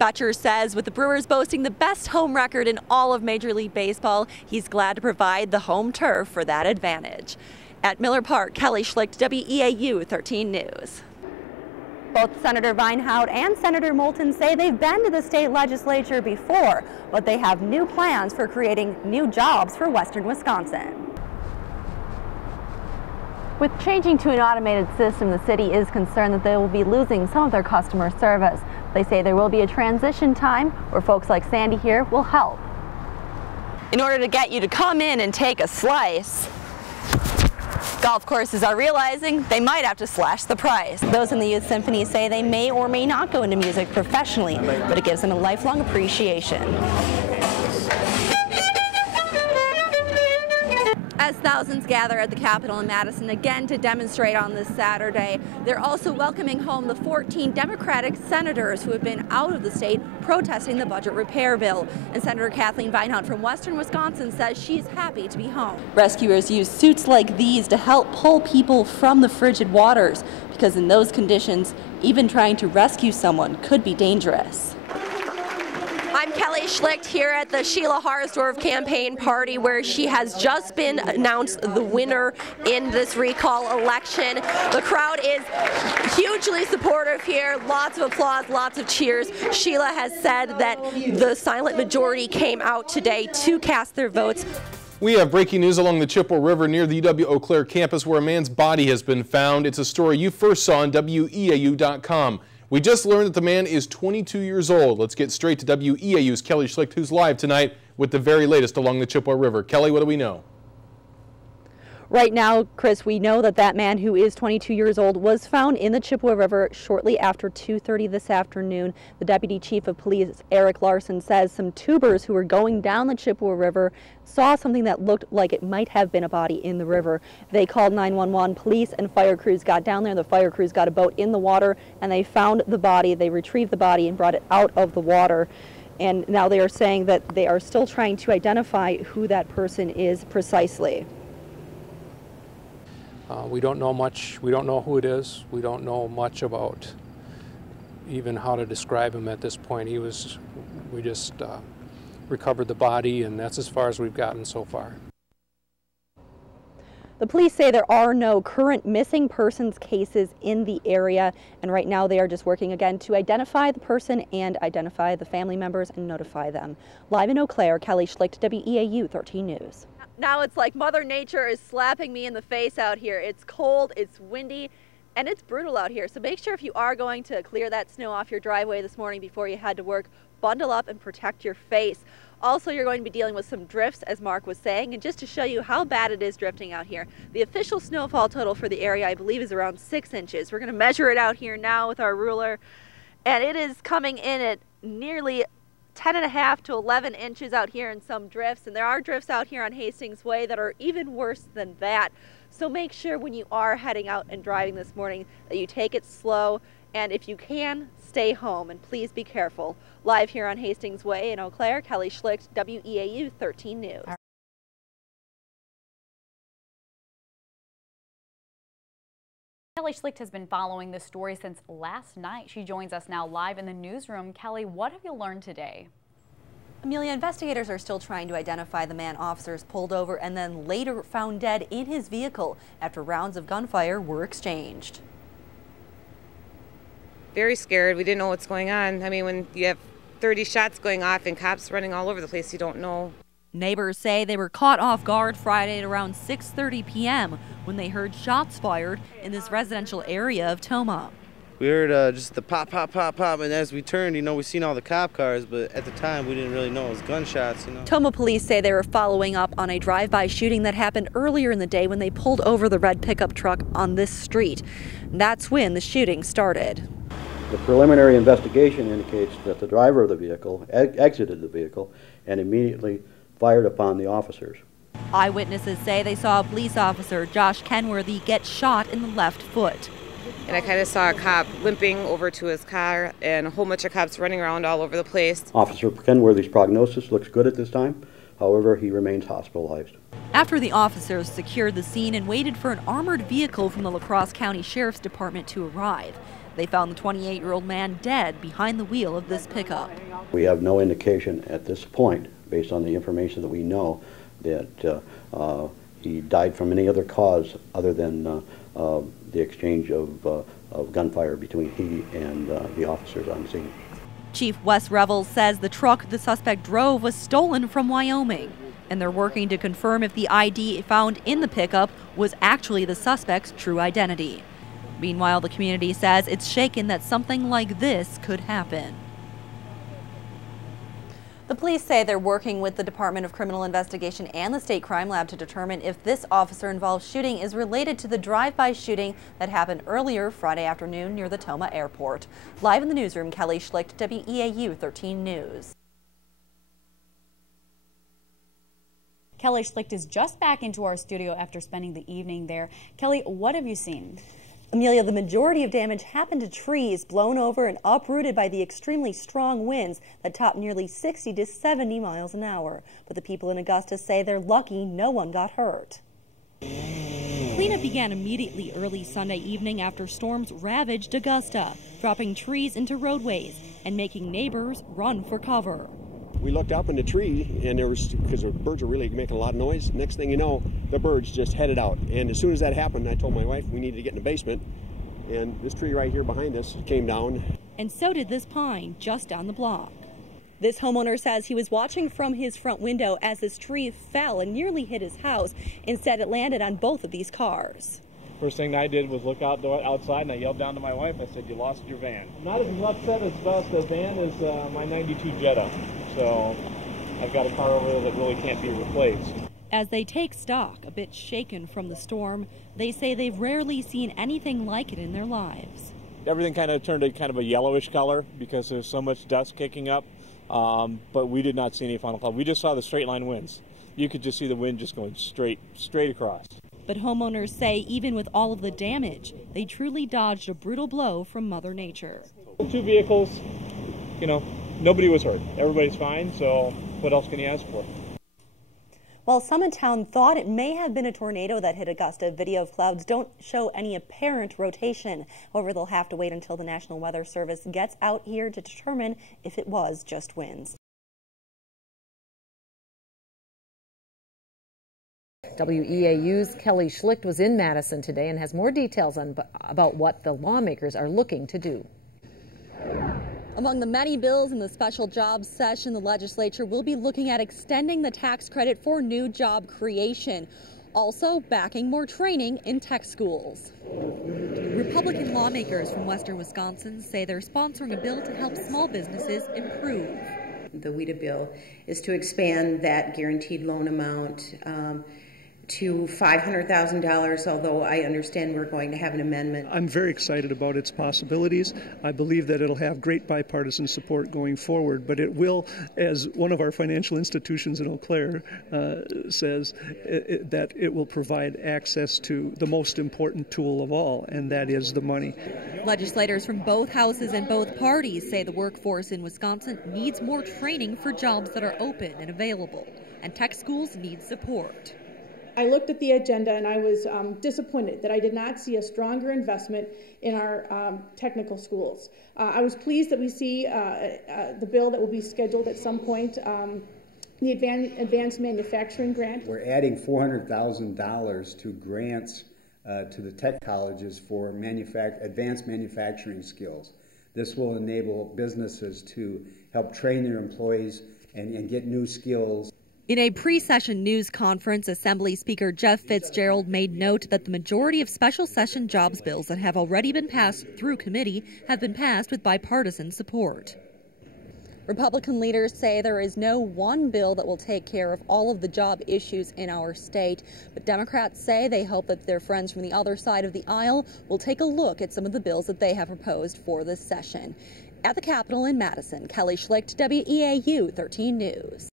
Betcher says with the Brewers boasting the best home record in all of Major League Baseball, he's glad to provide the home turf for that advantage. At Miller Park, Kelly Schlicht, WEAU 13 News. Both Senator Vinehout and Senator Moulton say they've been to the state legislature before, but they have new plans for creating new jobs for western Wisconsin. With changing to an automated system, the city is concerned that they will be losing some of their customer service. They say there will be a transition time where folks like Sandy here will help. In order to get you to come in and take a slice, golf courses are realizing they might have to slash the price. Those in the Youth Symphony say they may or may not go into music professionally, but it gives them a lifelong appreciation. As thousands gather at the Capitol in Madison again to demonstrate on this Saturday, they're also welcoming home the 14 Democratic senators who have been out of the state protesting the budget repair bill. And Senator Kathleen Vinehout from western Wisconsin says she's happy to be home. Rescuers use suits like these to help pull people from the frigid waters, because in those conditions, even trying to rescue someone could be dangerous. I'm Kelly Schlicht here at the Sheila Harsdorf campaign party, where she has just been announced the winner in this recall election. The crowd is hugely supportive here, lots of applause, lots of cheers. Sheila has said that the silent majority came out today to cast their votes. We have breaking news along the Chippewa River near the UW Eau Claire campus, where a man's body has been found. It's a story you first saw on WEAU.com. We just learned that the man is 22 years old. Let's get straight to WEAU's Kelly Schlicht, who's live tonight with the very latest along the Chippewa River. Kelly, what do we know? Right now, Chris, we know that that man who is 22 years old was found in the Chippewa River shortly after 2:30 this afternoon. The Deputy Chief of Police, Eric Larson, says some tubers who were going down the Chippewa River saw something that looked like it might have been a body in the river. They called 911. Police and fire crews got down there. The fire crews got a boat in the water, and they found the body. They retrieved the body and brought it out of the water. And now they are saying that they are still trying to identify who that person is precisely. We don't know much. We don't know who it is. We don't know much about even how to describe him at this point. We just recovered the body, and that's as far as we've gotten so far. The police say there are no current missing persons cases in the area, and right now they are just working again to identify the person and identify the family members and notify them. Live in Eau Claire, Kelly Schlicht, WEAU 13 News. Now it's like Mother Nature is slapping me in the face out here. It's cold, it's windy, and it's brutal out here. So make sure if you are going to clear that snow off your driveway this morning before you head to work, bundle up and protect your face. Also, you're going to be dealing with some drifts, as Mark was saying, and just to show you how bad it is drifting out here, the official snowfall total for the area, I believe, is around 6 inches. We're going to measure it out here now with our ruler, and it is coming in at nearly 10.5 to 11 inches out here in some drifts, and there are drifts out here on Hastings Way that are even worse than that. So make sure when you are heading out and driving this morning that you take it slow, and if you can, stay home, and please be careful. Live here on Hastings Way in Eau Claire, Kelly Schlicht, WEAU 13 News. Kelly Schlicht has been following this story since last night. She joins us now live in the newsroom. Kelly, what have you learned today? Amelia, investigators are still trying to identify the man officers pulled over and then later found dead in his vehicle after rounds of gunfire were exchanged. Very scared. We didn't know what's going on. I mean, when you have 30 shots going off and cops running all over the place, you don't know. Neighbors say they were caught off guard Friday at around 6:30 p.m. when they heard shots fired in this residential area of Tomah. We heard just the pop, pop, pop, pop, and as we turned, we seen all the cop cars, but at the time we didn't really know it was gunshots, Tomah police say they were following up on a drive-by shooting that happened earlier in the day when they pulled over the red pickup truck on this street. That's when the shooting started. The preliminary investigation indicates that the driver of the vehicle exited the vehicle and immediately fired upon the officers. Eyewitnesses say they saw a police officer, Josh Kenworthy, get shot in the left foot. And I kind of saw a cop limping over to his car and a whole bunch of cops running around all over the place. Officer Kenworthy's prognosis looks good at this time. However, he remains hospitalized. After the officers secured the scene and waited for an armored vehicle from the La Crosse County Sheriff's Department to arrive, They found the 28-year-old man dead behind the wheel of this pickup. We have no indication at this point, based on the information that we know, that he died from any other cause other than the exchange of gunfire between he and the officers on scene. Chief Wes Revels says the truck the suspect drove was stolen from Wyoming, and they're working to confirm if the ID found in the pickup was actually the suspect's true identity. Meanwhile, the community says it's shaken that something like this could happen. The police say they're working with the Department of Criminal Investigation and the State Crime Lab to determine if this officer-involved shooting is related to the drive-by shooting that happened earlier Friday afternoon near the Tomah Airport. Live in the newsroom, Kelly Schlicht, WEAU 13 News. Kelly Schlicht is just back into our studio after spending the evening there. Kelly, what have you seen? Amelia, the majority of damage happened to trees blown over and uprooted by the extremely strong winds that topped nearly 60 to 70 miles an hour. But the people in Augusta say they're lucky no one got hurt. Cleanup began immediately early Sunday evening after storms ravaged Augusta, dropping trees into roadways and making neighbors run for cover. We looked up in the tree, and there was, because the birds are really making a lot of noise, next thing you know, the birds just headed out. And as soon as that happened, I told my wife we needed to get in the basement, and this tree right here behind us came down. And so did this pine just down the block. This homeowner says he was watching from his front window as this tree fell and nearly hit his house. Instead, it landed on both of these cars. First thing I did was look outside, and I yelled down to my wife. I said, "You lost your van." I'm not as upset about the van as my 92 Jetta. So I've got a car over there that really can't be replaced. As they take stock, a bit shaken from the storm, they say they've rarely seen anything like it in their lives. Everything kind of turned a kind of a yellowish color because there's so much dust kicking up, but we did not see any final cloud. We just saw the straight line winds. You could just see the wind just going straight across. But homeowners say even with all of the damage, they truly dodged a brutal blow from Mother Nature. 2 vehicles, you know, nobody was hurt. Everybody's fine, so what else can you ask for? While some in town thought it may have been a tornado that hit Augusta, video of clouds don't show any apparent rotation. However, they'll have to wait until the National Weather Service gets out here to determine if it was just winds. WEAU's Kelly Schlicht was in Madison today and has more details about what the lawmakers are looking to do. Among the many bills in the special jobs session, the legislature will be looking at extending the tax credit for new job creation, also backing more training in tech schools. Republican lawmakers from western Wisconsin say they're sponsoring a bill to help small businesses improve. The WIDA bill is to expand that guaranteed loan amount to $500,000, although I understand we're going to have an amendment. I'm very excited about its possibilities. I believe that it'll have great bipartisan support going forward, but it will, as one of our financial institutions in Eau Claire says, that it will provide access to the most important tool of all, and that is the money. Legislators from both houses and both parties say the workforce in Wisconsin needs more training for jobs that are open and available, and tech schools need support. I looked at the agenda and I was disappointed that I did not see a stronger investment in our technical schools. I was pleased that we see the bill that will be scheduled at some point, the advanced manufacturing grant. We're adding $400,000 to grants to the tech colleges for advanced manufacturing skills. This will enable businesses to help train their employees and get new skills. In a pre-session news conference, Assembly Speaker Jeff Fitzgerald made note that the majority of special session jobs bills that have already been passed through committee have been passed with bipartisan support. Republican leaders say there is no one bill that will take care of all of the job issues in our state, but Democrats say they hope that their friends from the other side of the aisle will take a look at some of the bills that they have proposed for this session. At the Capitol in Madison, Kelly Schlicht, WEAU 13 News.